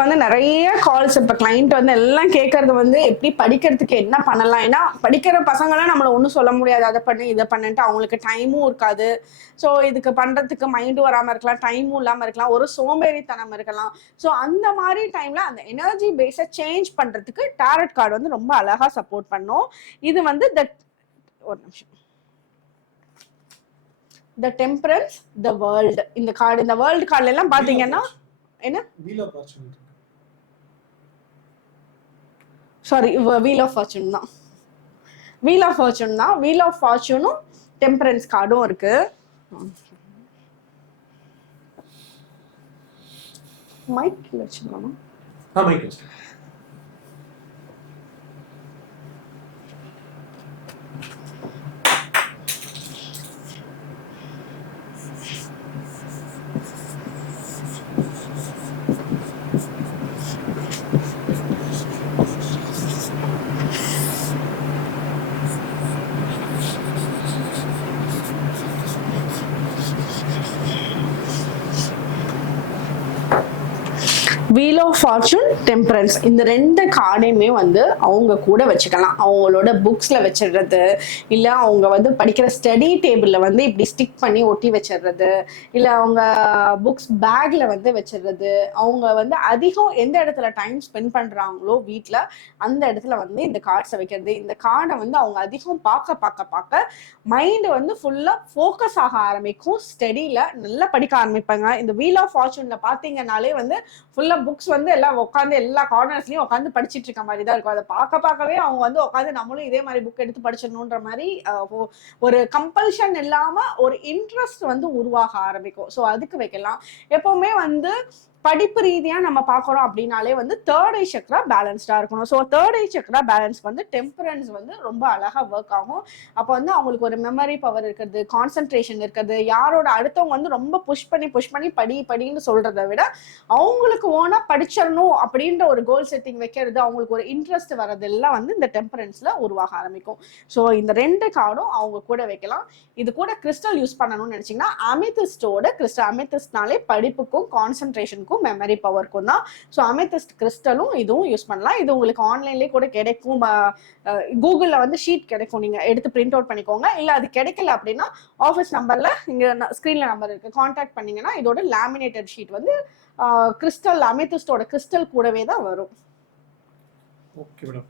Because இப்போ client வந்து எல்லாம் கேட்கறது வந்து எப்படி படிக்கிறதுக்கு என்ன பண்ணலாம்? ஏன்னா படிக்கிற பசங்களாம் நம்மளை ஒன்றும் சொல்ல முடியாது. அதை பண்ணு இதை பண்ணுன்ட்டு அவங்களுக்கு டைமும் இருக்காது. ஸோ இதுக்கு பண்ணுறதுக்கு மைண்டு வராமல் இருக்கலாம் டைமும் இல்லாமல் இருக்கலாம் ஒரு சோம்பேறித்தனம் இருக்கலாம். ஸோ அந்த மாதிரி டைமில் அந்த எனர்ஜி பேஸை சேஞ்ச் பண்ணுறதுக்கு டேரட் கார்டு வந்து ரொம்ப அழகாக சப்போர்ட் பண்ணும். இது வந்து த ஒரு நிமிஷம். த டெம்பரன்ஸ் த வேர்ல்டு இந்த கார்டு இந்த வேர்ல்டு கார்டுல எல்லாம் பாத்தீங்கன்னா என்ன? சாரி வீல் ஆஃப் ஃபார்ச்சூன் தான். வீல் ஆஃப் ஃபார்ச்சூன் தான். வீல் ஆஃப் ஃபார்ச்சூனும் டெம்பரன்ஸ் கார்டும் இருக்கு. மைக் வச்சுக்கலாமா? வீல் ஆஃப் ஃபார்ச்சூன் டெம்பரன்ஸ் இந்த ரெண்டு கார்டையுமே வந்து அவங்க கூட வச்சுக்கலாம். அவங்களோட புக்ஸில் வச்சிடுறது இல்லை அவங்க வந்து படிக்கிற ஸ்டடி டேபிளில் வந்து இப்படி ஸ்டிக் பண்ணி ஒட்டி வச்சிடுறது இல்லை அவங்க புக்ஸ் பேக்கில் வந்து வச்சிடுறது. அவங்க வந்து அதிகம் எந்த இடத்துல டைம் ஸ்பெண்ட் பண்ணுறாங்களோ வீட்டில் அந்த இடத்துல வந்து இந்த கார்ட்ஸை வைக்கிறது. இந்த கார்டை வந்து அவங்க அதிகம் பார்க்க பார்க்க பார்க்க மைண்டு வந்து ஃபுல்லாக ஃபோக்கஸ் ஆக ஆரம்பிக்கும். ஸ்டடியில் நல்லா படிக்க ஆரம்பிப்பாங்க. இந்த வீல் ஆஃப் ஃபார்ச்சூனில் பார்த்தீங்கன்னாலே வந்து ஃபுல்லாக புக்ஸ் வந்து எல்லாம் உட்காந்து எல்லா கார்னர்ஸ்லயும் உட்காந்து படிச்சிட்டு இருக்க மாதிரி தான் இருக்கும். அதை பார்க்க பார்க்கவே அவங்க வந்து உட்காந்து நம்மளும் இதே மாதிரி புக் எடுத்து படிச்சிடணுன்ற மாதிரி ஒரு கம்பல்ஷன் இல்லாம ஒரு இன்ட்ரெஸ்ட் வந்து உருவாக ஆரம்பிக்கும். ஸோ அதுக்கு வைக்கலாம். எப்பவுமே வந்து படிப்பு ரீதியாக நம்ம பார்க்கறோம் அப்படின்னாலே வந்து தேர்ட் ஐ சக்ரா பேலன்ஸ்டாக இருக்கணும். So third eye chakra balance வந்து டெம்பரன்ஸ் வந்து ரொம்ப அழகாக ஒர்க் ஆகும். அப்போ வந்து அவங்களுக்கு ஒரு மெமரி பவர் இருக்கிறது கான்சென்ட்ரேஷன் இருக்கிறது யாரோட அடுத்தவங்க வந்து ரொம்ப புஷ் பண்ணி புஷ் பண்ணி படி படின்னு சொல்கிறத விட அவங்களுக்கு ஓனாக படிச்சிடணும் அப்படின்ற ஒரு கோல் செட்டிங் வைக்கிறது அவங்களுக்கு ஒரு இன்ட்ரெஸ்ட் வரதெல்லாம் வந்து இந்த டெம்பரன்ஸில் உருவாக ஆரம்பிக்கும். ஸோ இந்த ரெண்டு கார்டும் அவங்க கூட வைக்கலாம். இது கூட கிறிஸ்டல் யூஸ் பண்ணணும்னு நினச்சிங்கன்னா அமித்திஸ்டோட கிறிஸ்டல் அமித்திஸ்ட்னாலே படிப்புக்கும் கான்சென்ட்ரேஷனுக்கும் மெமரி பவருக்கும் தான். ஸோ அமெத்திஸ்ட் கிறிஸ்டலும் இதுவும் யூஸ் பண்ணலாம். இது உங்களுக்கு ஆன்லைன்லேயே கூட கிடைக்கும். கூகுளில் வந்து ஷீட் கிடைக்கும். நீங்கள் எடுத்து பிரிண்ட் அவுட் பண்ணிக்கோங்க. இல்லை அது கிடைக்கல அப்படின்னா ஆஃபீஸ் நம்பரில் இங்கே ஸ்க்ரீனில் நம்பர் இருக்குது காண்டாக்ட் பண்ணிங்கன்னா இதோட லேமினேட்டட் ஷீட் வந்து கிறிஸ்டல் அமெத்திஸ்டோட கிறிஸ்டல் கூடவே தான் வரும். Okay madam